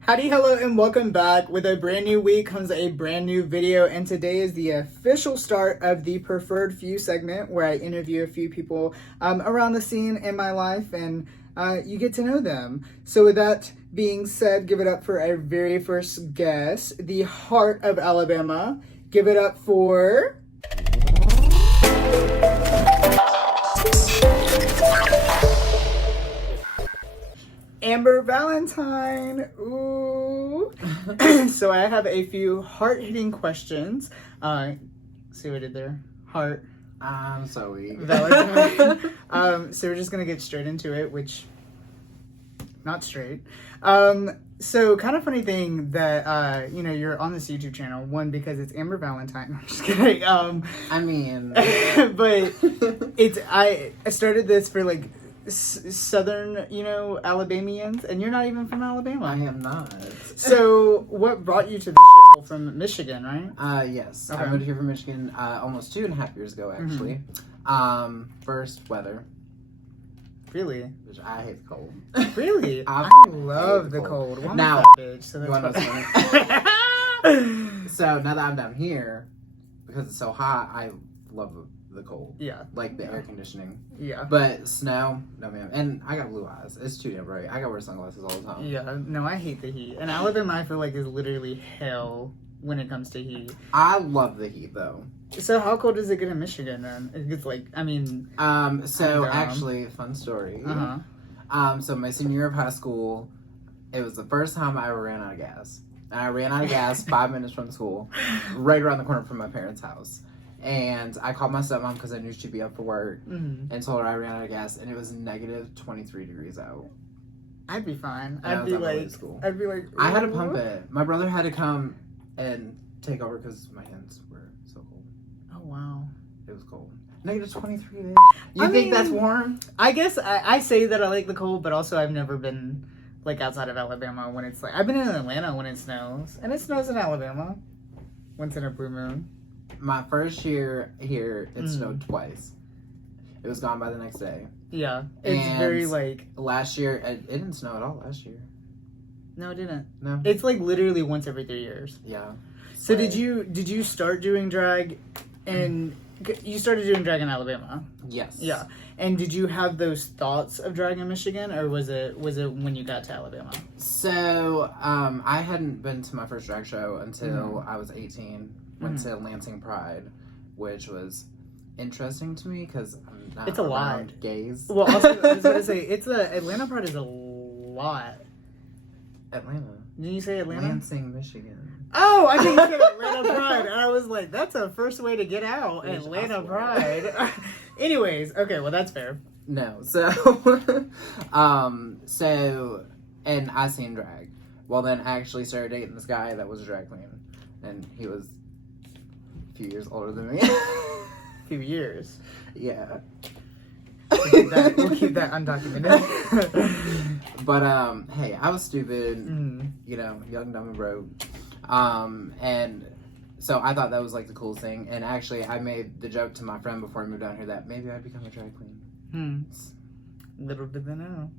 Howdy, hello, and welcome back. With a brand new week comes a brand new video, and today is the official start of the Preferred Few segment, where I interview a few people around the scene in my life, and you get to know them. So with that being said, give it up for our very first guest, the heart of Alabama. Give it up for... Amber Valentine. Ooh. So I have a few hard-hitting questions. See what I did there? Heart. I'm so weak. Valentine. So we're just gonna get straight into it, which not straight. So kind of funny thing that you're on this YouTube channel. One, because it's Amber Valentine. I'm just kidding. I mean, but it's I started this for like southern, Alabamians, and you're not even from Alabama. I am not. So what brought you to this shithole from Michigan, right? Yes. Okay. I moved here from Michigan almost 2.5 years ago, actually. First, weather. Really? Which I hate the cold. Really? I I love the cold. Well, I'm now, a fat bitch, so you that's want to know something? So now that I'm down here, because it's so hot, I love the cold. Yeah. Like the air conditioning. Yeah. But snow, no ma'am. And I got blue eyes. It's too damn bright. I gotta wear sunglasses all the time. Yeah. No, I hate the heat. And Alabama, I feel like, is literally hell when it comes to heat. I love the heat though. So how cold does it get in Michigan then? It gets like, So actually, fun story. So my senior year of high school, it was the first time I ever ran out of gas. And I ran out of gas 5 minutes from school, right around the corner from my parents' house. And I called my stepmom because I knew she'd be up for work, and told her I ran out of gas, and it was negative 23 degrees out. I'd be fine. And I'd be like, I had to pump it. My brother had to come and take over because my hands were so cold. Oh, wow. It was cold. Negative 23, bitch. I think mean, that's warm? I guess I say that I like the cold, but also I've never been like outside of Alabama when it's like, I've been in Atlanta when it snows, and it snows in Alabama once in a blue moon. My first year here, it snowed twice. It was gone by the next day. Yeah. It's And very like... Last year, it didn't snow at all last year. No, it didn't. No. It's like literally once every 3 years. Yeah. So did you start doing drag, and you started doing drag in Alabama? Yes. Yeah. And did you have those thoughts of drag in Michigan, or was it when you got to Alabama? So, I hadn't been to my first drag show until I was 18. Went to Lansing Pride, which was interesting to me because I'm not it's a lot. around gays. Well, also, I was gonna say Atlanta Pride is a lot. Atlanta. Didn't you say Atlanta? Lansing, Michigan. Oh, I think you said Atlanta Pride. And I was like, that's a first way to get out. Which Atlanta Pride. Anyways, okay, well that's fair. No, so, and I seen drag. Well, then I actually started dating this guy that was a drag queen, and he was a few years older than me. Few years. Yeah. We'll keep that undocumented. But, hey, I was stupid, young, dumb, and broke. And so I thought that was like the coolest thing. And actually, I made the joke to my friend before I moved down here that maybe I'd become a drag queen. Little did they know.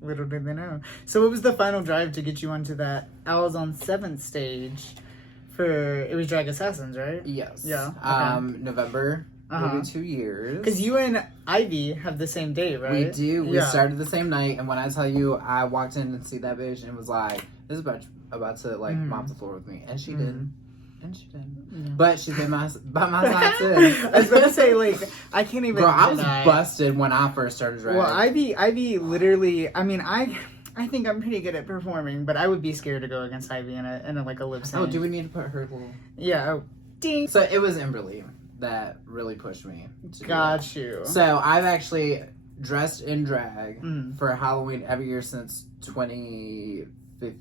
Little did they know. So what was the final drive to get you onto that? I was on 7th stage it was Drag Assassins, right? Yes. Yeah. Okay. November. Will be 2 years. Because you and Ivy have the same date, right? We do. We started the same night, and when I tell you, I walked in and see that bitch, and was like, "This is about to like mop the floor with me," and she did, and she did. Yeah. But she's been by my side too. I was gonna say, like, I can't even. Girl, I was busted when I first started drag. Well, Ivy literally. I mean, I think I'm pretty good at performing, but I would be scared to go against Ivy in a like a lip sync. Oh, do we need to put her little? Yeah. Oh, ding. So it was Emberly that really pushed me. Got you. So I've actually dressed in drag for Halloween every year since 2015.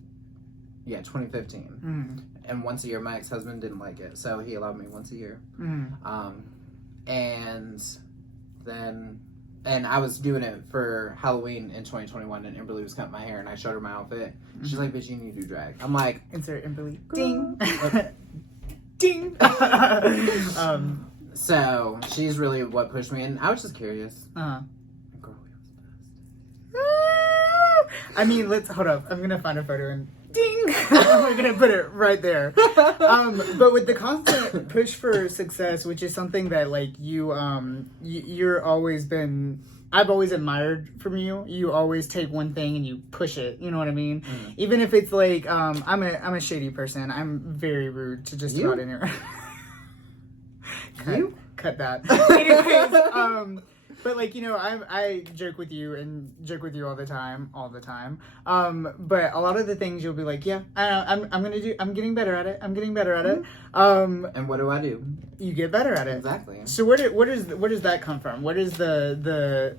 Yeah, 2015. And once a year, my ex-husband didn't like it, so he allowed me once a year. And I was doing it for Halloween in 2021, and Emberly was cutting my hair, and I showed her my outfit. She's like, "Bitch, you need to do drag." I'm like, insert Emberly. Ding. Ding. So she's really what pushed me, and I was just curious. Uh-huh. Girl, it was I mean, hold up. I'm gonna find a photo and ding. We're gonna put it right there. But with the constant push for success, which is something that like you're always been. I've always admired from you. You always take one thing and you push it. You know what I mean? Mm. Even if it's like, I'm a shady person. I'm very rude to just about anyone. Cut that. Anyways, but like, you know, I joke with you and joke with you all the time. But a lot of the things you'll be like, yeah, I'm getting better at it. I'm getting better at it. And what do? You get better at it. Exactly. So where does that come from? What is the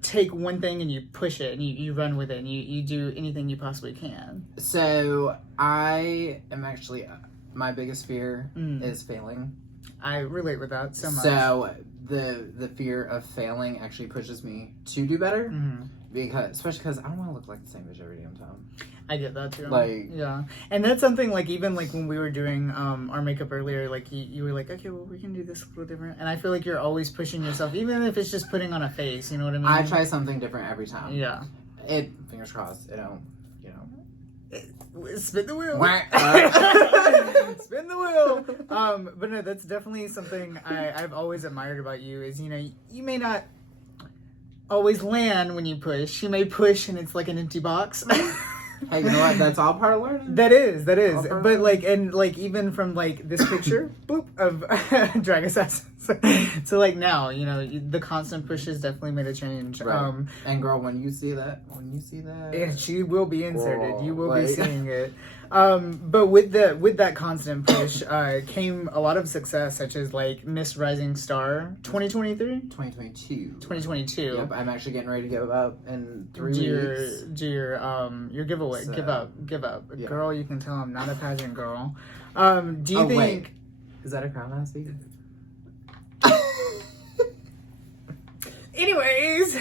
take one thing and you push it and you run with it and you do anything you possibly can? So I am actually, my biggest fear is failing. I relate with that so much. So the fear of failing actually pushes me to do better, especially because I don't want to look like the same bitch every damn time. I get that too. Like, yeah, and that's something like even like when we were doing our makeup earlier, like you were like, okay, well we can do this a little different, and I feel like you're always pushing yourself, even if it's just putting on a face. You know what I mean? I try something different every time. Yeah. Fingers crossed. It don't. Spin the wheel. Spin the wheel. But no, that's definitely something I've always admired about you is, you know, you may not always land when you push. You may push and it's like an empty box. Hey, you know what? That's all part of learning. That is. But like, and like even from like this picture, boop, of Drag Assassins. So like now, you know, the constant push has definitely made a change. Right. And girl, when you see that, yeah, she will be inserted. Girl, you will be seeing it. But with that constant push came a lot of success, such as like Miss Rising Star 2023? 2022. Yep, I'm actually getting ready to give up in 3 weeks. Do your giveaway. So, give up. Yeah. Girl, you can tell I'm not a pageant girl. Do you think... Wait. Is that a crown I see? Anyways,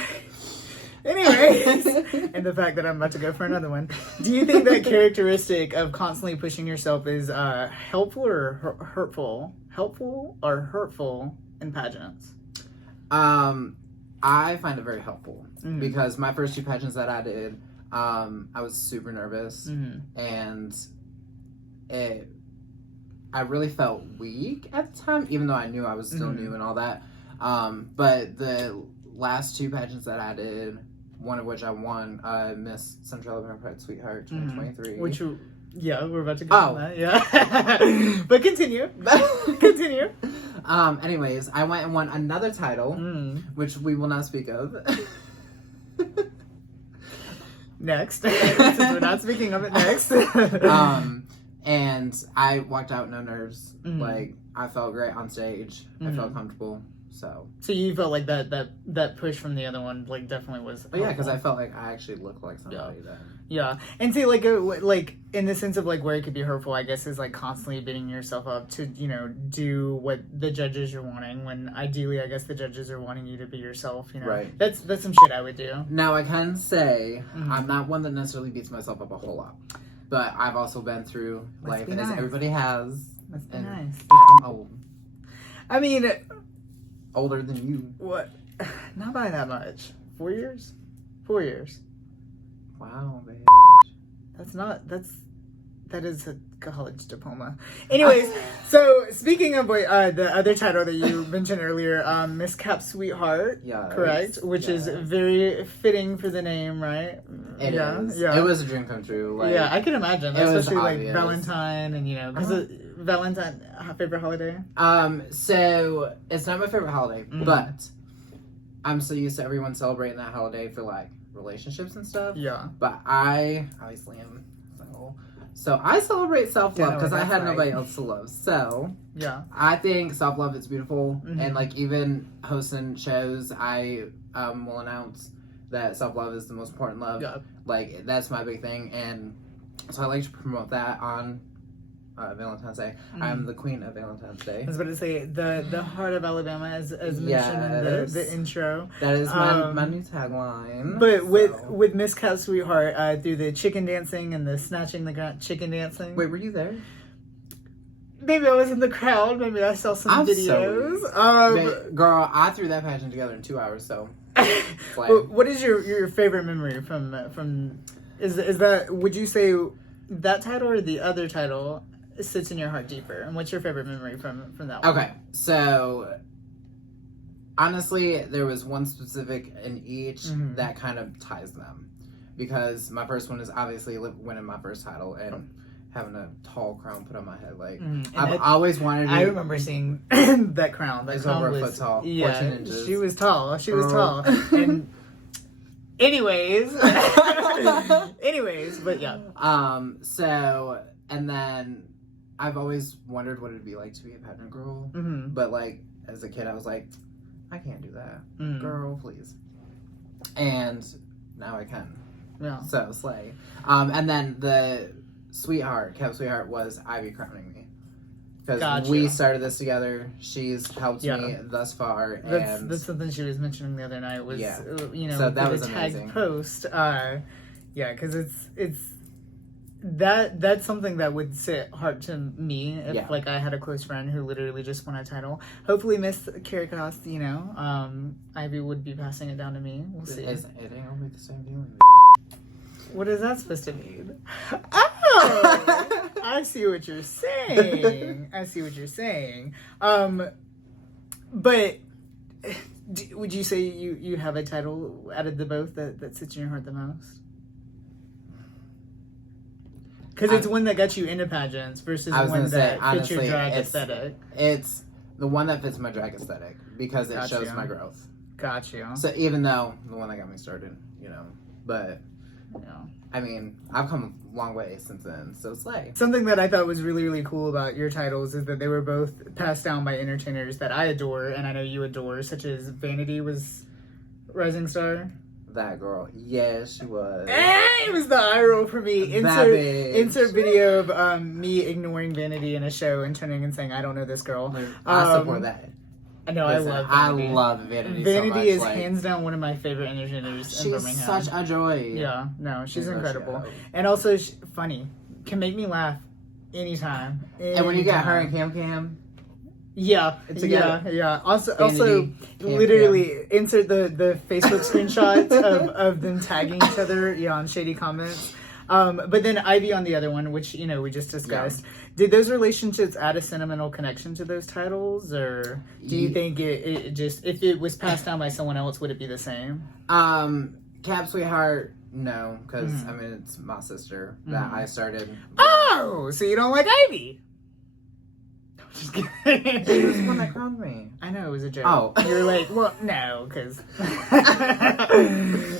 and the fact that I'm about to go for another one. Do you think that characteristic of constantly pushing yourself is helpful or hurtful? Helpful or hurtful in pageants? I find it very helpful because my first 2 pageants that I did, I was super nervous and I really felt weak at the time, even though I knew I was still new and all that. But the last 2 pageants that I did, one of which I won, Miss Central Alabama Pride Sweetheart 2023. Which, yeah, we're about to go on that, yeah. But continue. Anyways, I went and won another title, which we will not speak of. Next. Since we're not speaking of it next. And I walked out no nerves. Like, I felt great on stage. I felt comfortable. So you felt like that push from the other one, like, definitely was. Oh yeah, because I felt like I actually looked like somebody then. Yeah, and see, like in the sense of like where it could be hurtful, I guess, is like constantly beating yourself up to, you know, do what the judges are wanting, when ideally, I guess, the judges are wanting you to be yourself. You know, right? That's some shit I would do. Now I can say I'm not one that necessarily beats myself up a whole lot, but I've also been through life, as everybody has. That's nice. I'm old. I mean. Older than you. What? Not by that much. 4 years? 4 years. Wow, babe. That is a college diploma. Anyways, so speaking of the other title that you mentioned earlier, Miss Cap Sweetheart, correct? Which is very fitting for the name, right? It is. Yeah. It was a dream come true. Like, yeah, I can imagine, especially like Valentine, and you know, because Valentine, favorite holiday? So it's not my favorite holiday, but I'm so used to everyone celebrating that holiday for like relationships and stuff. Yeah. But I obviously am single, so I celebrate self-love because I had nobody else to love. So yeah, I think self-love is beautiful, and like even hosting shows, I will announce that self-love is the most important love. Yeah. Like that's my big thing, and so I like to promote that on Valentine's Day. I'm the queen of Valentine's Day. I was about to say the heart of Alabama, as mentioned in the intro. That is my new tagline. But with Miss Cat Sweetheart, through the chicken dancing and the snatching the chicken dancing. Wait, were you there? Maybe I was in the crowd. Maybe I saw some videos. Girl, I threw that pageant together in 2 hours. So What is your favorite memory from? Is that, would you say that title or the other title sits in your heart deeper? And what's your favorite memory from that one? Okay, so honestly, there was one specific in each that kind of ties them, because my first one is obviously winning my first title and having a tall crown put on my head. Like, I've always wanted to. I remember seeing that crown. That it's crown over a was, foot tall. Yeah, 14 inches. She was tall. She was tall. And anyways, but yeah. So, and then I've always wondered what it'd be like to be a pageant girl. But like, as a kid, I was like, I can't do that. Girl, please. And now I can. Yeah. So, slay. And then the sweetheart, Kev Sweetheart, was Ivy crowning me. Because we started this together. She's helped me thus far. That's something she was mentioning the other night was, you know, so that was the tag amazing. post. Because it's that's something that would sit hard to me if like I had a close friend who literally just won a title. Hopefully Miss Kirikos, you know, Ivy would be passing it down to me. We'll see. It ain't gonna be the same deal. What is that supposed to mean? Oh, I see what you're saying. But would you say you have a title out of the both that sits in your heart the most? Because it's one that got you into pageants versus one that fits your drag aesthetic. It's the one that fits my drag aesthetic because it shows my growth. Got you. So even though the one that got me started, you know, but I mean, I've come a long way since then, so slay. Something that I thought was really, really cool about your titles is that they were both passed down by entertainers that I adore, and I know you adore, such as Vanity was Rising Star. That girl. Yes, she was. It was the eye roll for me. Insert video of me ignoring Vanity in a show and turning and saying, I don't know this girl. I support that. No, I love Vanity. I love Vanity Vanity so much. is hands down one of my favorite entertainers in Birmingham. She's such a joy. Yeah, no, she's incredible. And also, funny. Can make me laugh anytime. And when you got her and Cam. Yeah. Also, literally insert the Facebook screenshots of them tagging each other, on shady comments. But then Ivy on the other one, which, we just discussed. Did those relationships add a sentimental connection to those titles? Or do you think it just, if it was passed down by someone else, would it be the same? Cap Sweetheart, no. Because, I mean, it's my sister that I started. Oh! So you don't like Ivy? Just kidding. She was the one that crowned me. I know, it was a joke. Oh. You were like, well, no, because...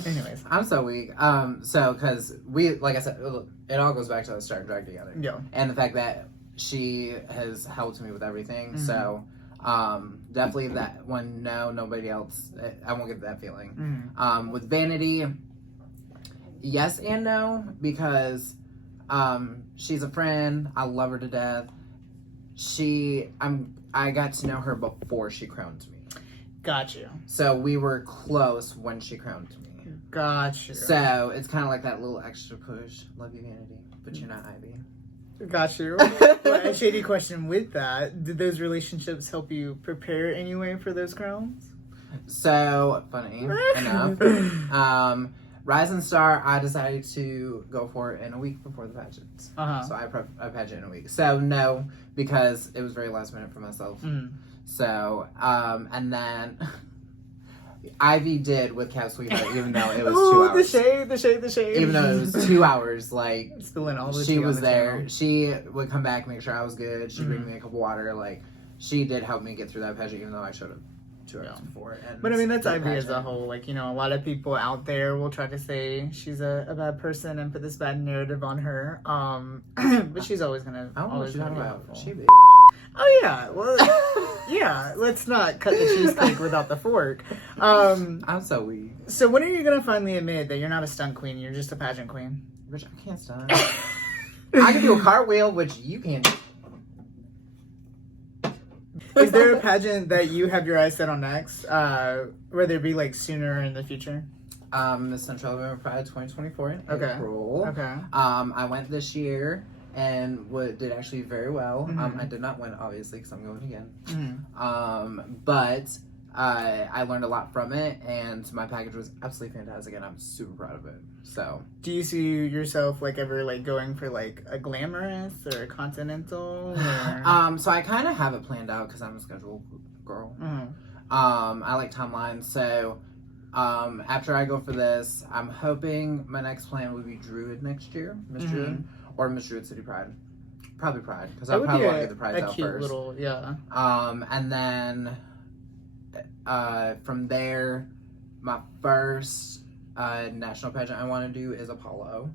Anyways. I'm so weak. Because we, like I said, it all goes back to us starting drag together. Yeah. And the fact that she has helped me with everything. So, definitely that one, nobody else, I won't get that feeling. With Vanity, yes and no, because she's a friend. I love her to death. I got to know her before she crowned me. Got you. So we were close when she crowned me. Got you. So it's kind of like that little extra push. Love you, Vanity, but you're not Ivy. Got you. Well, a shady question with that. Did those relationships help you prepare anyway for those crowns? So, funny enough. Rising Star, I decided to go for it in a week before the pageant. So I prepped a pageant in a week. So no, because it was very last minute for myself. So, and then Ivy did with Cat Sweetheart, even though it was 2 hours. The shade. Even though it was 2 hours, like, spilling all the she was there. Channel. She would come back, make sure I was good. She'd bring me a cup of water. Like, she did help me get through that pageant, even though I showed up 2 hours before. But I mean, that's Ivy as a whole. Like, a lot of people out there will try to say she's a bad person and put this bad narrative on her. But she's always gonna. I don't know what you're talking about. She bitch. Oh yeah, well, yeah. Let's not cut the cheesecake without the fork. I'm so weak. So when are you gonna finally admit that you're not a stunt queen? You're just a pageant queen. Which I can't stunt. I can do a cartwheel, which you can't. Is there a pageant that you have your eyes set on next? Whether it be like sooner or in the future? Miss Central Alabama Pride 2024 in Okay. April. Okay. I went this year and did actually very well. I did not win, obviously, because I'm going again. But I learned a lot from it, and my package was absolutely fantastic, and I'm super proud of it. So, do you see yourself like ever like going for like a glamorous or a continental? Or... so I kind of have it planned out because I'm a schedule girl. I like timelines, so after I go for this, I'm hoping my next plan would be Druid next year, Miss Druid, or Miss Druid City Pride. Probably Pride, because I probably want to get the prize out first. Little, yeah. And then from there, my first national pageant I want to do is Apollo,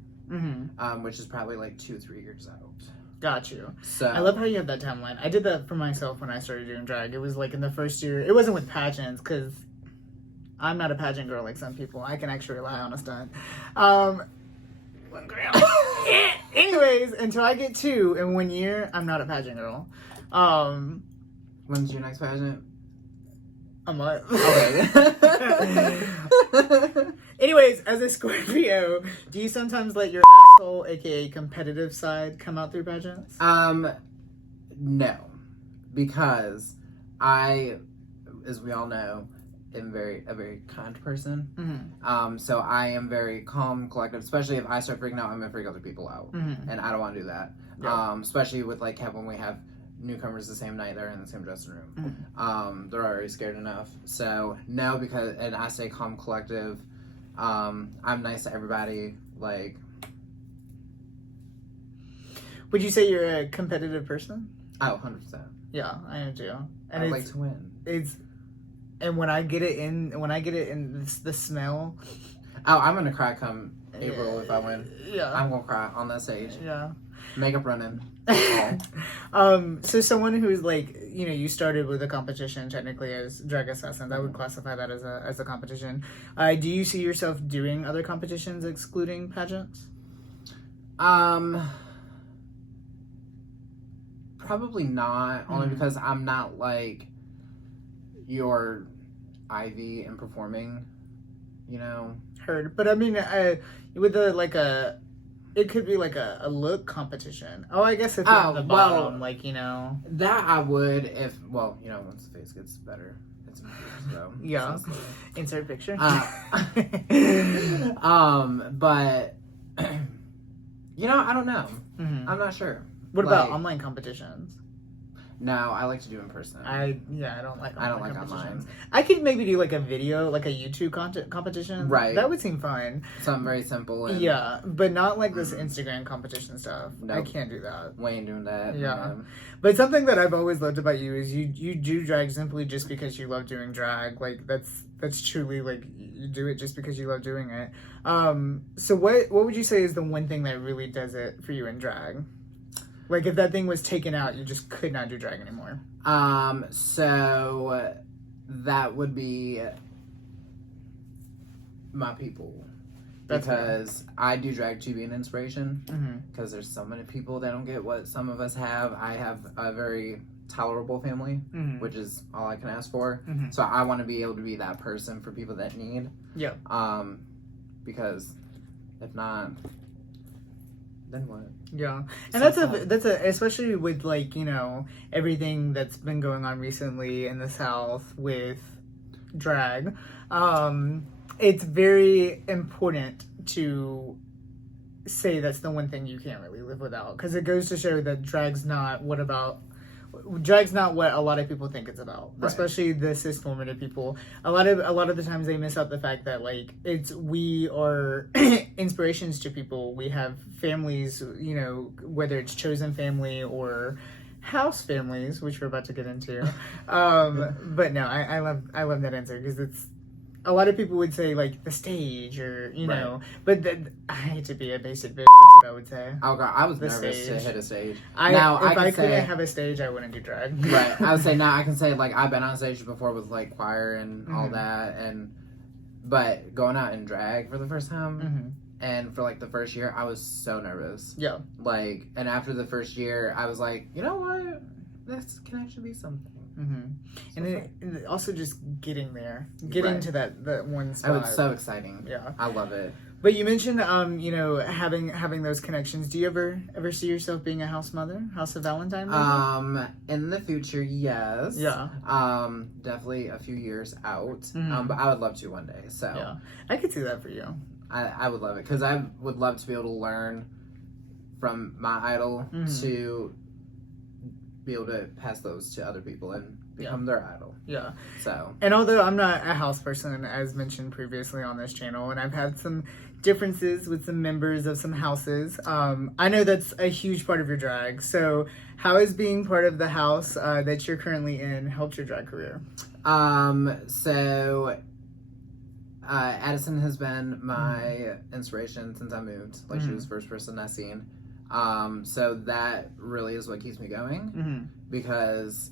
which is probably like 2-3 years out. Got you. So I love how you have that timeline. I did that for myself when I started doing drag. It was like in the first year. It wasn't with pageants because I'm not a pageant girl like some people. I can actually rely on a stunt. Anyways, until I get 2 in 1 year, I'm not a pageant girl. When's your next pageant? A month. Okay. Anyways, as a Scorpio, do you sometimes let your asshole, aka competitive side, come out through pageants? No, because I, as we all know, am a very kind person. So I am very calm, collected. Especially if I start freaking out, I'm gonna freak other people out, and I don't want to do that. Yeah. Especially with like when we have newcomers the same night, they're in the same dressing room. They're already scared enough. So no, because and I stay calm, collective. I'm nice to everybody. Like, would you say you're a competitive person? Oh, 100%. Yeah, I am too. And I like to win. And when I get it in the smell. Oh, I'm gonna cry come April if I win. Yeah, I'm gonna cry on that stage. Yeah, makeup running. So someone who's like, you started with a competition technically as Drag Assassin. I would classify that as a competition. Do you see yourself doing other competitions excluding pageants? Probably not. Only because I'm not like your Ivy in performing, Heard, but I mean, with it could be like a look competition. Oh, I guess if you're on the bottom, that I would if once the face gets better, it's improved. So yeah, insert picture. But I don't know. I'm not sure. What about online competitions? No, I like to do in person. I don't like online. I could maybe do like a video, like a YouTube competition. Right. That would seem fun. Something very simple. And yeah, but not like this Instagram competition stuff. Nope. I can't do that. We ain't doing that. Yeah. But something that I've always loved about you is you do drag simply just because you love doing drag. Like that's truly like you do it just because you love doing it. So what would you say is the one thing that really does it for you in drag? Like, if that thing was taken out, you just could not do drag anymore. So that would be my people. Because I do drag to be an inspiration. Because there's so many people that don't get what some of us have. I have a very tolerable family, which is all I can ask for. So I want to be able to be that person for people that need. Yeah. Because if not... then what? Yeah, and that's a especially with everything that's been going on recently in the South with drag. It's very important to say that's the one thing you can't really live without, because it goes to show that drag's not what a lot of people think it's about, right. Especially the cisformative people. A lot of the times they miss out the fact that we are inspirations to people. We have families, whether it's chosen family or house families, which we're about to get into. But no, I love that answer, because it's a lot of people would say the stage or know, but I hate to be a basic bitch. That's what I would say. Oh god, I was nervous to hit a stage. If I couldn't have a stage, I wouldn't do drag. Right. I would say now I can say I've been on stage before with choir and all that, but going out in drag for the first time and for the first year, I was so nervous. Yeah. And after the first year, I was like, you know what, this can actually be something. So and also just getting there, to that one spot. Oh, it's so exciting. Yeah, I love it. But you mentioned, you know, having those connections. Do you ever see yourself being a house mother, house of Valentine? Maybe? In the future, yes. Yeah. Definitely a few years out. Mm-hmm. But I would love to one day. So yeah, I could see that for you. I would love it because I would love to be able to learn from my idol to be able to pass those to other people and become their idol. Yeah. So. And although I'm not a house person, as mentioned previously on this channel, and I've had some differences with some members of some houses, I know that's a huge part of your drag. So how has being part of the house that you're currently in helped your drag career? So Addison has been my inspiration since I moved. Like she was the first person I seen. So that really is what keeps me going because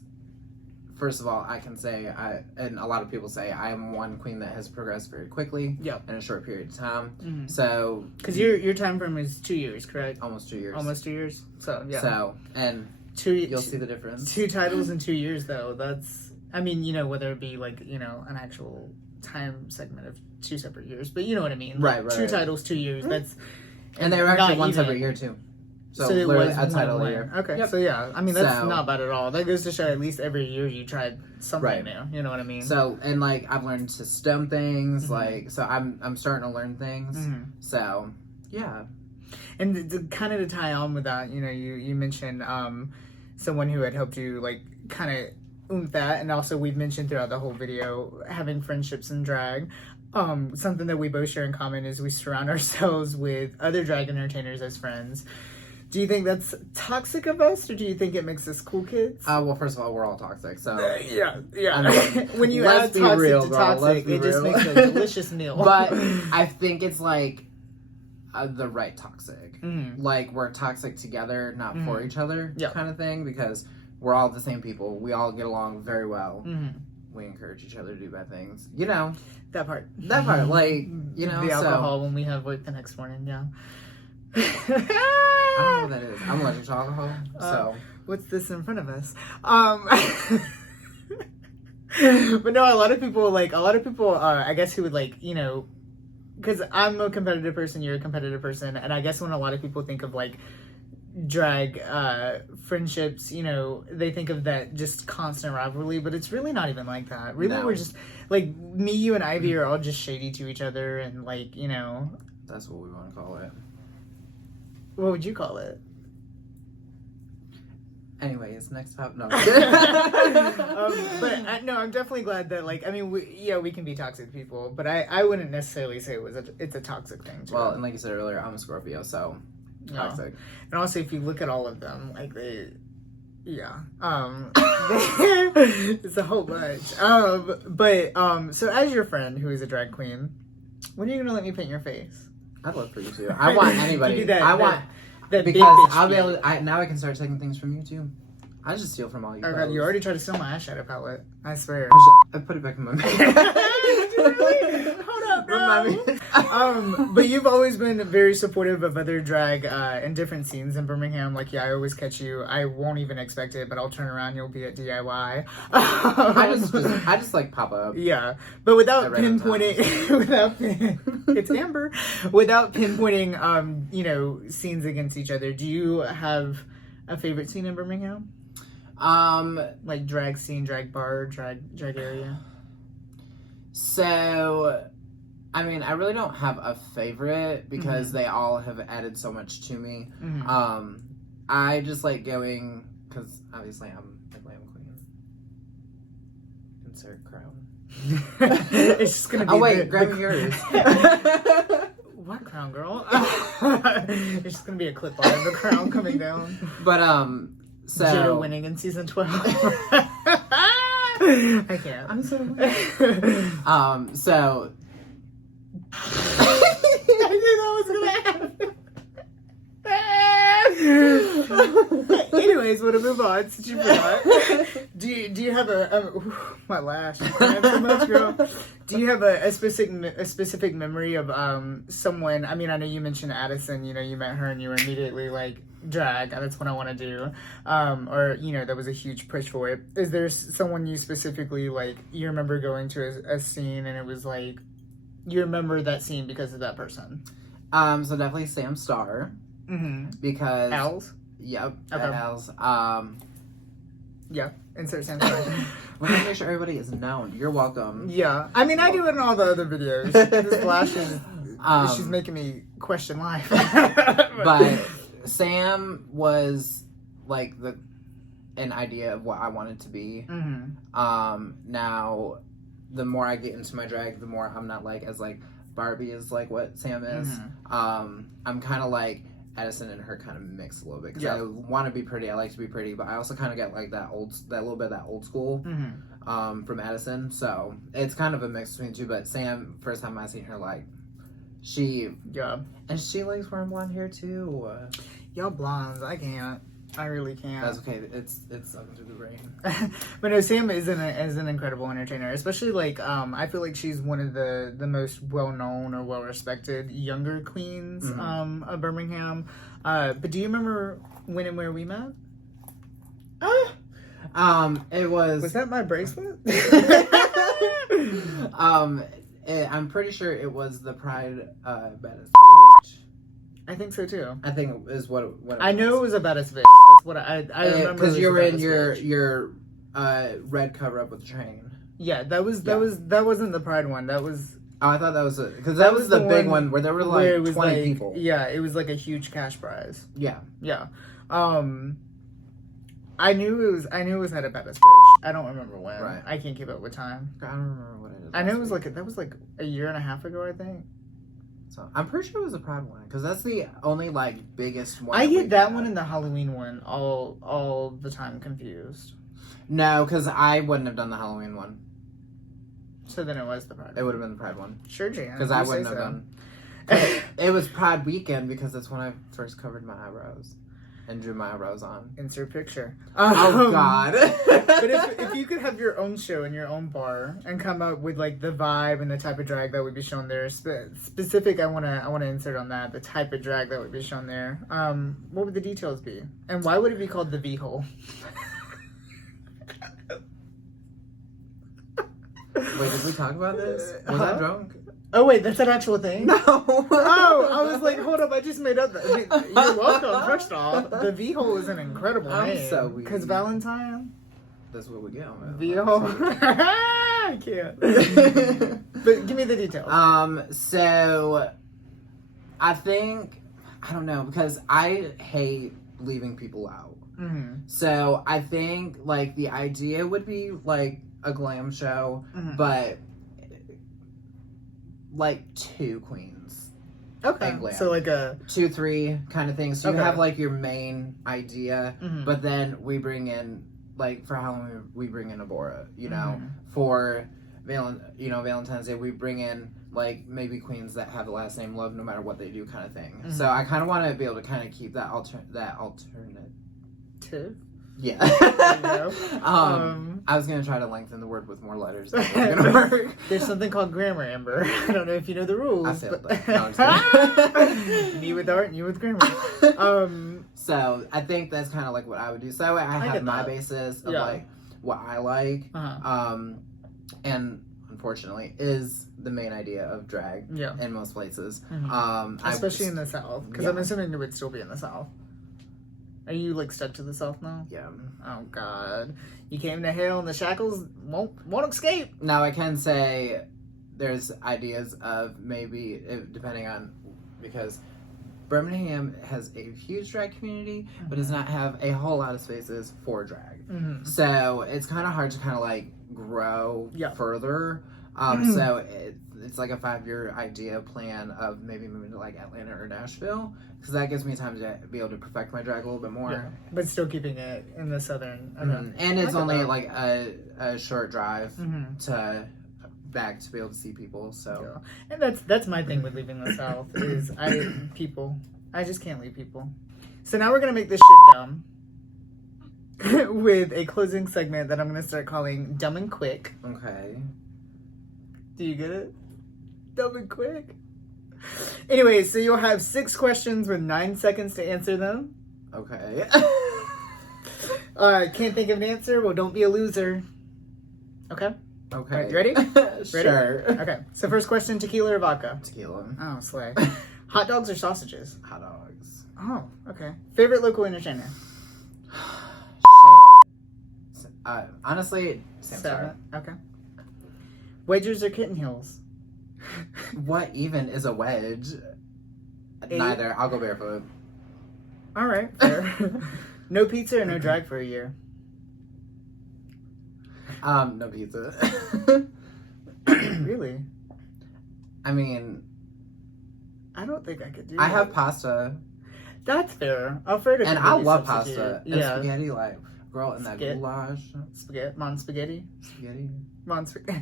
first of all, I can say and a lot of people say I am one queen that has progressed very quickly in a short period of time. So because your time frame is 2 years, correct? Almost 2 years. Almost 2 years. So yeah. So and you'll see the difference. 2 titles in 2 years, though. That's, I mean, you know, whether it be like, you know, an actual time segment of 2 separate years, but you know what I mean. Right. Like, 2 titles, 2 years. That's and they were actually one separate year too. So it was a title a year. Okay, so yeah, I mean that's not bad at all. That goes to show at least every year you tried something new. You know what I mean? So and like I've learned to stem things, like so I'm starting to learn things. So yeah. And to kind of to tie on with that, you know, you mentioned someone who had helped you like kind of that, and also we've mentioned throughout the whole video having friendships in drag. Something that we both share in common is we surround ourselves with other drag entertainers as friends. Do you think that's toxic of us, or do you think it makes us cool kids? Well, first of all, we're all toxic, so... yeah. I mean, when you add toxic real, to girl, toxic, it just makes a delicious meal. But I think it's like the right toxic. Like, we're toxic together, not for each other kind of thing, because we're all the same people. We all get along very well. We encourage each other to do bad things. You know. That part. Like, you know, the alcohol when we have work the next morning, yeah. I don't know what that is. I'm allergic to alcohol, so. What's this in front of us? But no, a lot of people, I guess who would like, you know, because I'm a competitive person, you're a competitive person, and I guess when a lot of people think of like drag friendships, you know, they think of that just constant rivalry, but it's really not even like that. Really, we're just like me, you, and Ivy are all just shady to each other, and like, you know. That's what we want to call it. What would you call it? Anyways, next time. No. But I'm definitely glad that, like, I mean, we can be toxic people, but I wouldn't necessarily say it's a toxic thing. Well, and like you said earlier, I'm a Scorpio, so toxic. And also, if you look at all of them, like it's a whole bunch. So as your friend who is a drag queen, when are you gonna let me paint your face? I'd love for you to. I want anybody. That because I'll be able to, now I can start taking things from you too. I just steal from all you. Oh God, you already tried to steal my eyeshadow palette. I swear. I put it back in my Really? Hold up, bro. But you've always been very supportive of other drag in different scenes in Birmingham. Like, I always catch you. I won't even expect it, but I'll turn around. You'll be at DIY. I just like pop up. Yeah, but without pinpointing, it's Amber. Without pinpointing, you know, scenes against each other. Do you have a favorite scene in Birmingham? Like drag scene, drag bar, drag area. So, I mean, I really don't have a favorite because they all have added so much to me. I just like going because obviously I'm a glam queen. Insert crown. It's just gonna be. Oh wait, grab yours. What crown, girl? It's just gonna be a clip art of the crown coming down. But so Jada winning in season 12. I can't. I'm so weird. So I knew that was gonna happen. Anyways, we'll move on since you forgot. Do you have my lash? So much, girl. Do you have a specific memory of someone? I mean, I know you mentioned Addison. You know, you met her and you were immediately like, drag, that's what I want to do, or you know, that was a huge push for it. Is there someone you specifically like you remember going to a scene and it was like you remember that scene because of that person? So definitely Sam Starr. Because Owls? Yep. Okay. Owls. Yeah. Insert Sam Starr. We're gonna make sure everybody is known. You're welcome. Yeah. I mean, I do it in all the other videos. This Flash is... she's making me question life. But Sam was like an idea of what I wanted to be. Now, the more I get into my drag, the more I'm not like as like Barbie is like what Sam is. I'm kind of like Addison and her kind of mix a little bit because I want to be pretty. I like to be pretty, but I also kind of get like that little bit of that old school from Addison. So it's kind of a mix between the two. But Sam, first time I seen her, like and she likes wearing blonde hair too. Y'all blondes, I can't. I really can't. That's okay. It's something to the brain. But no, Sam is an incredible entertainer. Especially like I feel like she's one of the most well known or well respected younger queens of Birmingham. But do you remember when and where we met? It was that my bracelet? I'm pretty sure it was the Pride Baddest Bitch. I think so too. I think is what it I was. know it was a Baddest Bitch. That's what I remember. Because you were in your red cover up with the train. Yeah, that wasn't the Pride one. That was. Oh, I thought that was because that was the big one where there were like 20 people. Yeah, it was like a huge cash prize. Yeah. I knew it was at a Baddest Bitch. I don't remember when. Right. I can't keep up with time. I don't remember what it is. I know it was that was like a year and a half ago, I think. So I'm pretty sure it was a Pride one because that's the only like biggest one. I get that one and the Halloween one all the time confused. No, because I wouldn't have done the Halloween one. So then it was the Pride. It would have been the Pride one. Sure, Jan. Because I wouldn't have done. It was Pride weekend because that's when I first covered my eyebrows and drew my eyebrows on. Insert picture. Oh God! But if you could have your own show in your own bar and come up with like the vibe and the type of drag that would be shown there, specific, I wanna insert on that the type of drag that would be shown there. What would the details be, and why would it be called the V-hole? Wait, did we talk about this? Was I drunk? Oh wait, that's an actual thing? No. Oh, I was like, hold up, I just made up that. You're welcome, first off. The V-hole is an incredible name. I'm so weird. Because Valentine? That's what we get on that. V-hole? I can't. But give me the details. So, I think, I don't know, because I hate leaving people out. So, I think, like, the idea would be, like, a glam show, but like 2 queens. Okay. So like a 2, 3 kind of thing. So you have like your main idea, but then we bring in like for Halloween we bring in Abora. You know, for Valentine's Day we bring in like maybe queens that have the last name Love no matter what they do kind of thing. So I kind of want to be able to kind of keep that alternate. Yeah. I was going to try to lengthen the word with more letters. That wasn't going to work. There's something called grammar, Amber. I don't know if you know the rules. I failed that. No, I'm just me with art and you with grammar. So I think that's kind of like what I would do. So that way I have my basis of like what I like. And unfortunately is the main idea of drag in most places. Especially in the South. Because I'm assuming it would still be in the South. Are you like stuck to the South now? Yeah. Oh God, you came to hell and the shackles won't escape. Now I can say there's ideas of maybe depending on because Birmingham has a huge drag community, but does not have a whole lot of spaces for drag. So it's kind of hard to kind of like grow further. So it's like a 5-year idea plan of maybe moving to like Atlanta or Nashville because that gives me time to be able to perfect my drag a little bit more. But still keeping it in the southern. And it's only like a short drive to back to be able to see people. So and that's my thing with leaving the South is I just can't leave people. So now we're gonna make this shit dumb with a closing segment that I'm gonna start calling Dumb and Quick. Okay. Do you get it? Dumb and quick. Anyway, so you'll have 6 questions with 9 seconds to answer them. Okay. Can't think of an answer? Well, don't be a loser. Okay? Okay. Right, you ready? Sure. Okay. So first question, tequila or vodka? Tequila. Oh, slay. Hot dogs or sausages? Hot dogs. Oh, okay. Favorite local entertainer? Shit. Honestly, Samsara. Okay. Wedges or kitten heels? What even is a wedge? 8. Neither. I'll go barefoot. All right, fair. No pizza or no drag for a year? No pizza. Really? I mean, I don't think I could do I that. have pasta. That's fair. Alfredo And could I be love substitute. pasta. And Yeah. spaghetti, like, girl, and that Spaghetti. goulash. Spaghetti. Mon spaghetti. Spaghetti.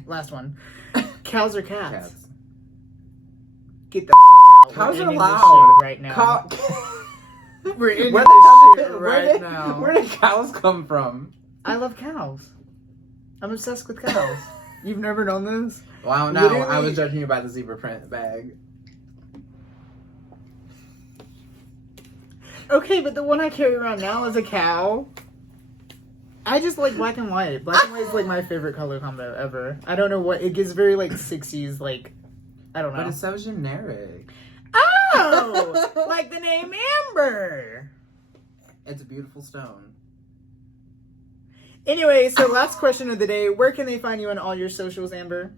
Last one. Cows or cats? Cats. Get the fuck out. Cows We're are ending this loud. shit right now. We're ending Where this shit where right did, now. Where did cows come from? I love cows. I'm obsessed with cows. You've never known this? Wow, no, Literally- I was judging you by the zebra print bag. Okay, but the one I carry around now is a cow. I just like black and white. Black and white is like my favorite color combo ever. I don't know what it gives, very like 60s, like I don't know. But it's so generic. Oh, like the name Amber. It's a beautiful stone. Anyway, so last question of the day: where can they find you on all your socials, Amber?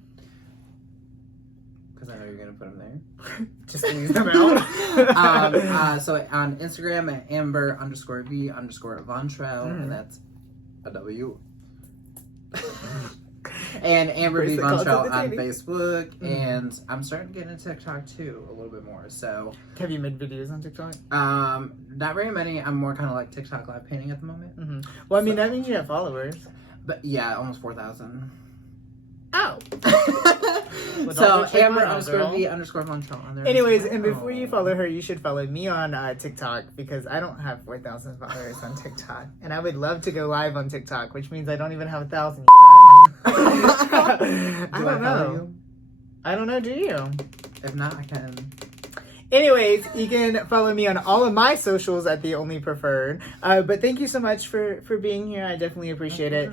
Because I know you're gonna put them there. Just leave them out. So on Instagram at Amber_V_Vontrell, and that's a W. And Amber V. Vontrell on Facebook, and I'm starting to get into TikTok too a little bit more. So have you made videos on TikTok? not very many. I'm more kind of like TikTok live painting at the moment. Mm-hmm. Well, I mean that means you have followers. But yeah, almost 4,000. Oh. So Amber_V_Vontrell on there. Anyways, and before you follow her, you should follow me on TikTok because I don't have 4,000 followers on TikTok, and I would love to go live on TikTok, which means I don't even have 1,000. I don't know. I don't know. Do you? If not, I can. Anyways, you can follow me on all of my socials at The Only Preferred. But thank you so much for being here. I definitely appreciate it.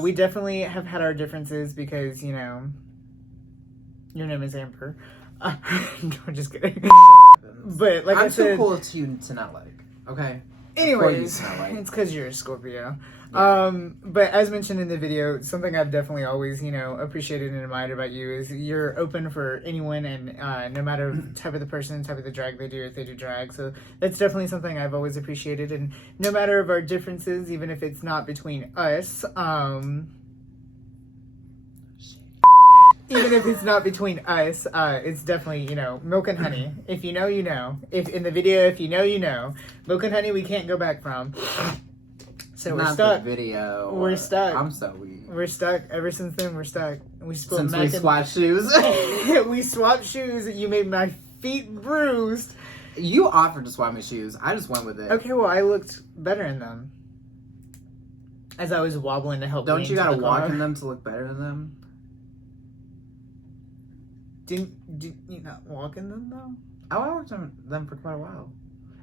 We definitely have had our differences because, you know, your name is Amber. No, I'm just kidding. But like I said, I'm too cool to not like. Okay. Anyways, like. it's because you're a Scorpio. Yeah. But as mentioned in the video, something I've definitely always, you know, appreciated and admired about you is you're open for anyone, and no matter type of the person, type of the drag they do, if they do drag. So that's definitely something I've always appreciated. And no matter of our differences, even if it's not between us, even if it's not between us, it's definitely, you know, milk and honey. If you know, you know. If in the video, if you know, you know. Milk and honey we can't go back from. So we're Not stuck. The video. We're stuck. I'm so weak. We're stuck. Ever since then, we're stuck. We spilled Since mac we and- swatched shoes. We swapped shoes. You made my feet bruised. You offered to swap me shoes. I just went with it. Okay, well, I looked better in them. As I was wobbling to help. Don't lean you to gotta the walk car. in them to look better than them? Did you not walk in them though? I walked in them for quite a while,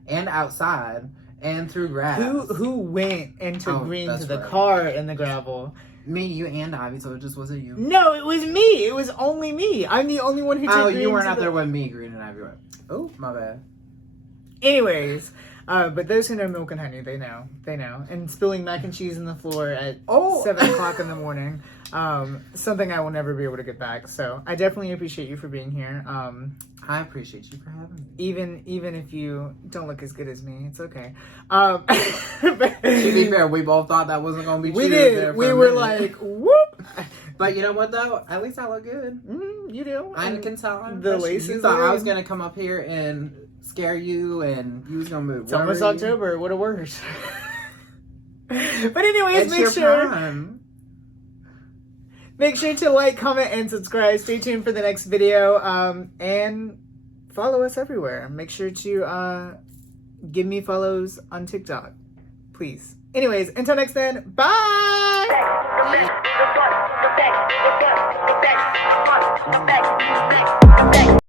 and outside, and through grass. Who went and took Green to that's the right. car in the gravel? Me, you, and Ivy. So it just wasn't you. No, it was me. It was only me. I'm the only one who took Oh, Green you weren't to out the- there with me, Green and Ivy. Were. Oh, my bad. Anyways, but those who know milk and honey, they know. They know. And spilling mac and cheese on the floor at 7 o'clock in the morning, something I will never be able to get back. So I definitely appreciate you for being here. I appreciate you for having me. Even if you don't look as good as me, it's okay. To be fair, we both thought that wasn't gonna be true. We there did. for We a were minute. like, whoop. But you know what though? At least I look good. You do. I And can tell. the laces. You thought I was are- gonna come up here and scare you, and you was gonna move. It's almost October. What a word. But anyways, make sure to like, comment, and subscribe. Stay tuned for the next video. And follow us everywhere. Make sure to give me follows on TikTok, please. Anyways, until next then, bye.